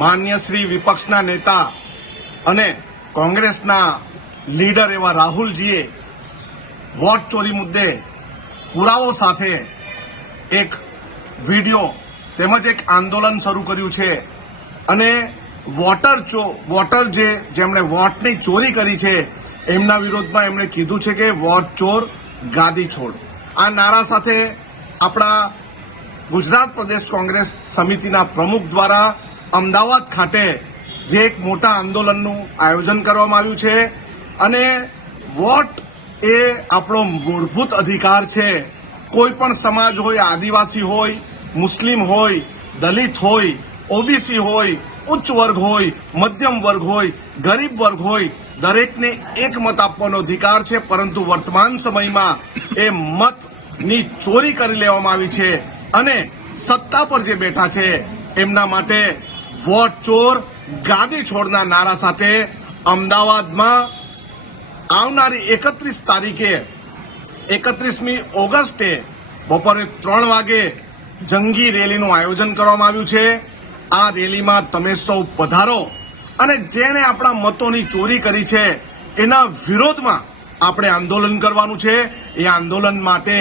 માન્ય શ્રી વિપક્ષના નેતા અને કોંગ્રેસના લીડર એવા રાહુલજીએ વોટ ચોરી મુદ્દે પુરાવો સાથે એક વિડીયો તેમજ એક આંદોલન શરૂ કર્યું છે અને વોટર જેમણે વોટની ચોરી કરી છે એમના વિરોધમાં એમણે કીધું છે કે વોટ ચોર ગાદી છોડ આ નારા સાથે આપણા ગુજરાત પ્રદેશ કોંગ્રેસ સમિતિના પ્રમુખ દ્વારા અમદાવાદ ખાતે જે એક મોટા આંદોલનનું આયોજન કરવામાં આવ્યું છે અને વોટ એ આપણો મૂળભૂત અધિકાર છે. કોઈ પણ સમાજ હોય, આદિવાસી હોય, મુસ્લિમ હોય, દલિત હોય, ઓબીસી હોય, ઉચ્ચ વર્ગ હોય, મધ્યમ વર્ગ હોય, ગરીબ વર્ગ હોય, દરેકને એક મત આપવાનો અધિકાર છે. પરંતુ વર્તમાન સમયમાં એ મતની ચોરી કરી લેવામાં આવી છે અને સત્તા પર જે બેઠા છે એમના માટે વોટ ચોર ગાદી છોડના નારા સાથે અમદાવાદમાં આવનારી 31 તારીખે 31મી ઓગસ્ટે બપોરે 3 વાગે જંગી રેલીનું આયોજન કરવામાં આવ્યું છે. આ રેલીમાં તમે સૌ પધારો અને જેણે આપણા મતોની ચોરી કરી છે એના વિરોધમાં આપણે આંદોલન કરવાનું છે. એ આંદોલન માટે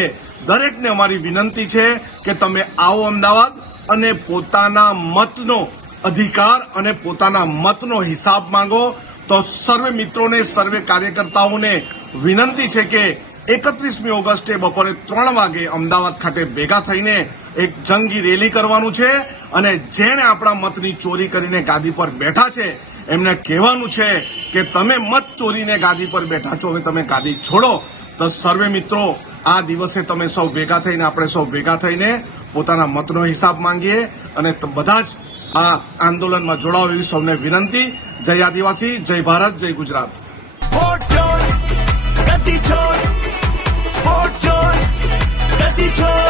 દરેકને અમારી વિનંતી છે કે તમે આવો અમદાવાદ અને પોતાના મતનો અધિકાર અને પોતાના મતનો હિસાબ માંગો. તો સર્વે મિત્રોને, સર્વે કાર્યકર્તાઓને વિનંતી છે કે 31મી ઓગસ્ટે બપોરે 3 વાગે અમદાવાદ ખાતે ભેગા થઈને એક જંગી રેલી કરવાનું છે અને જેણે આપણા મતની ચોરી કરીને ગાદી પર બેઠા છે એમને કહેવાનું છે કે તમે મત ચોરીને ગાદી પર બેઠા છો, હવે તમે ગાદી છોડો. તો સર્વે મિત્રો આ દિવસે તમે સૌ ભેગા થઈને, આપણે સૌ ભેગા થઈને પોતાના મતનો હિસાબ માંગીએ અને બધા જ આ આંદોલનમાં જોડાવો એવી સૌને વિનંતી. જય આદિવાસી, જય ભારત, જય ગુજરાત. વોટ ચોર ગદ્દી છોડ, વોટ ચોર ગદ્દી છોડ.